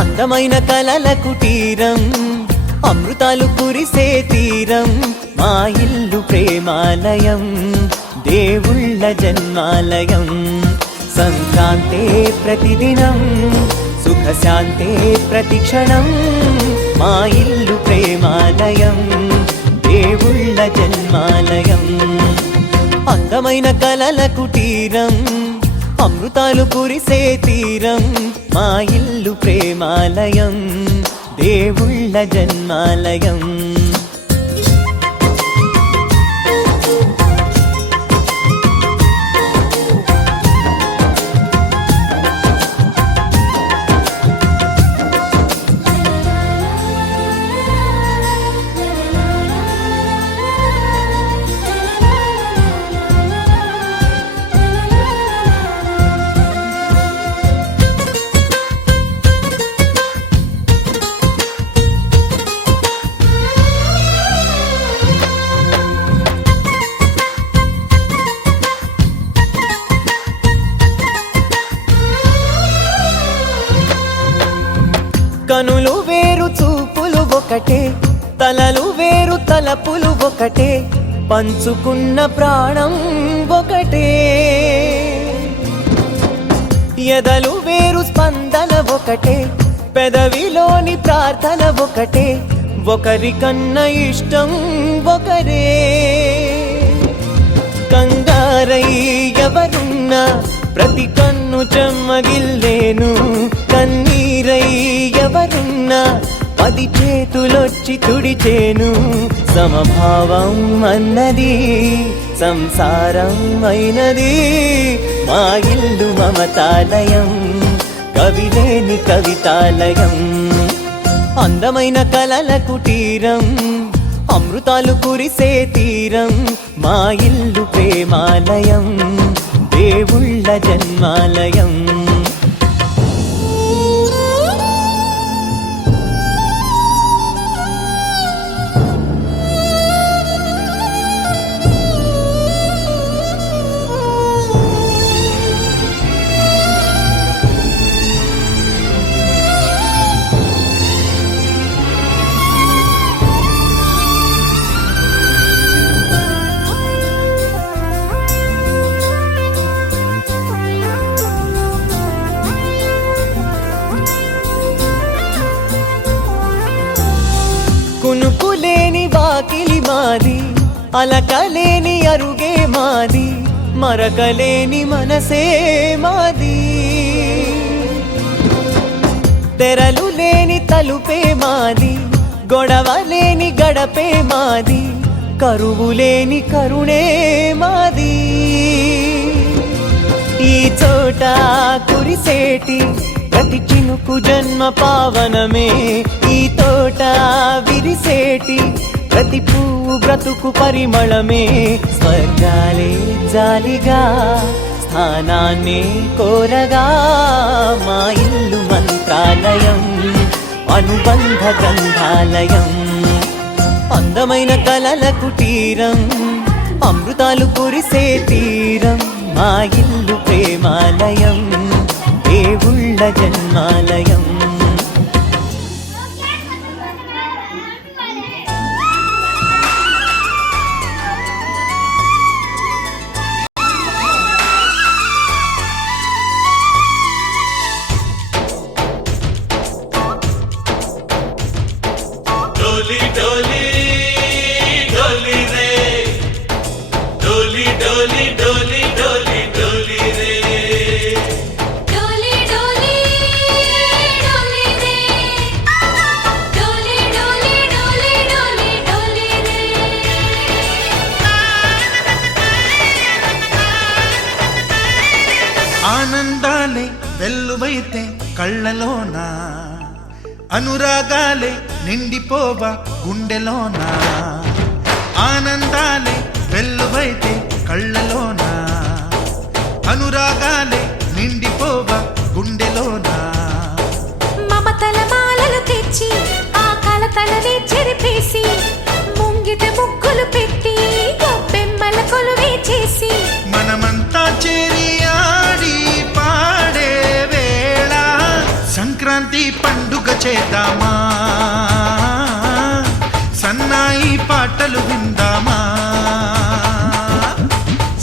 అందమైన కలల కుటీరం, అమృతాలు కురిసే తీరం, మా ఇల్లు ప్రేమాలయం, దేవుళ్ళ జన్మాలయం. సంక్రాంతే ప్రతిదినం, సుఖశాంతే ప్రతిక్షణం, మా ఇల్లు ప్రేమాలయం, దేవుళ్ళ జన్మాలయం. అందమైన కలల కుటీరం, అమృతాలు కురిసే తీరం, మా ఇల్లు ప్రేమాలయం, దేవుళ్ళ జన్మాలయం. కనులు వేరు చూపులు ఒకటే, తలలు వేరు తలపులు ఒకటే, పంచుకున్న ప్రాణం ఒకటే. ఎదలు వేరు స్పందన ఒకటే, పెదవిలోని ప్రార్థన ఒకటే, ఒకరికన్నా ఇష్టం ఒకరే. కంగారై ఎవరున్నా ప్రతి కన్ను చెమ్మగిల్లేను, కన్నీరై ఎవరున్నా 10 చేతులొచ్చి తుడిచేను. సమభావం అన్నది సంసారం అయినది, మా ఇల్లు మమతాలయం, కవిలేని కవితాలయం. అందమైన కలల కుటీరం, అమృతాలు కురిసే తీరం, మా ఇల్లు ప్రేమాలయం, దేవుళ్ళ జన్మాలయం. కునుకులేని వాకిలి మాది, అలకలేని అరుగే మాది, మరకలేని మనసే మాది. తెరలు లేని తలుపే మాది, గొడవలేని గడపే మాది, కరువులేని కరుణే మాది. ఈ చోట కురిసేటి ప్రతి చినుకు జన్మ పావనమే, ఈ తోట విరిసేటి ప్రతి పువ్వు బ్రతుకు పరిమళమే. స్వర్గాలే జాలిగా స్థానాన్ని కోరగా, మా ఇల్లు మంత్రాలయం, అనుబంధ గ్రంథాలయం. అందమైన కలల కుటీరం, అమృతాలు కురిసే తీరం, మా ఇల్లు ప్రేమాలయం, దేవుళ్ళ జన్మాలయం. डोली डोली डोली रे, डोली डोली डोली डोली डोली रे, डोली डोली डोली रे, डोली डोली डोली डोली डोली रे. ఆనందాలే వెల్లువైతే కళ్ళలోన, అనురాగాలే నిండిపోవా గుండెలోన. ఆనందాలే వెల్లువైతే కళ్ళలోన, అనురాగాలే నిండిపోవా గుండెలోన. మమతల మాలలు తెచ్చి ఆ కలతలని చెరిపేసి, ముంగిట ముగ్గులు పెట్టి గొప్పెమ్మల కొలువే చేసి, మనమంతా చేరి ఆడి పాడే వేళ సంక్రాంతి సంక్రాంతి పండుగ చేద్దామా సన్నాయి పాటలు విందామా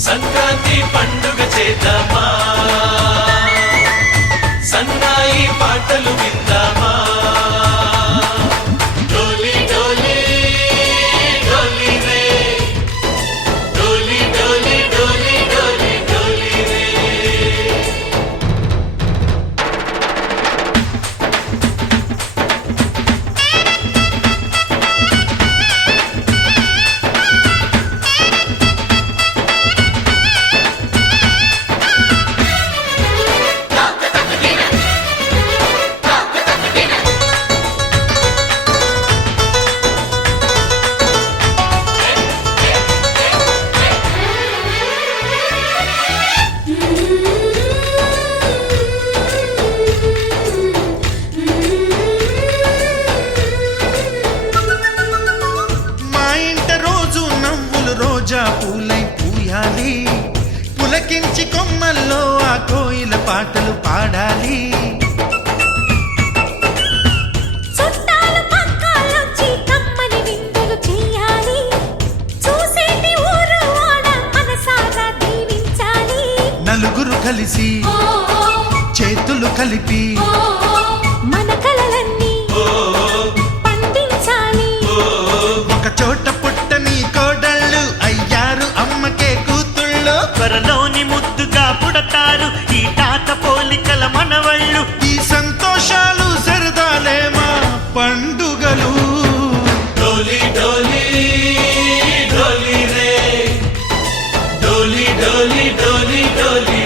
సంక్రాంతి పండుగ చేద్దామా సన్నాయి పాటలు విందామా డోలి డోలి డోలి రే డోలి డోలి డోలి డోలి డోలి రే మా ఇంట రోజు నవ్వులు రోజా పూలై పూయాలి పులకించి కొమ్మల్లో ఆ కోయిల పాటలు పాడాలి చుట్టాలు పక్కాలొచ్చి కమ్మని విందులు చెయ్యాలి చూసేటి ఊరు వాడ మనసారా దీవించాలి నలుగురు కలిసి చేతులు కలిపి మన కలలన్నీ పండించాలి ఒక చోట పుట్టని కోడళ్ళు అయ్యారు అమ్మకే కూతుళ్ళు త్వరలోని ముద్దుగా పుడతారు ఈ తాత పోలికల మనవళ్ళు ఈ సంతోషాలు సరదాలే మా పండుగలు డోలి డోలి డోలి రే డోలి డోలి డోలి డోలి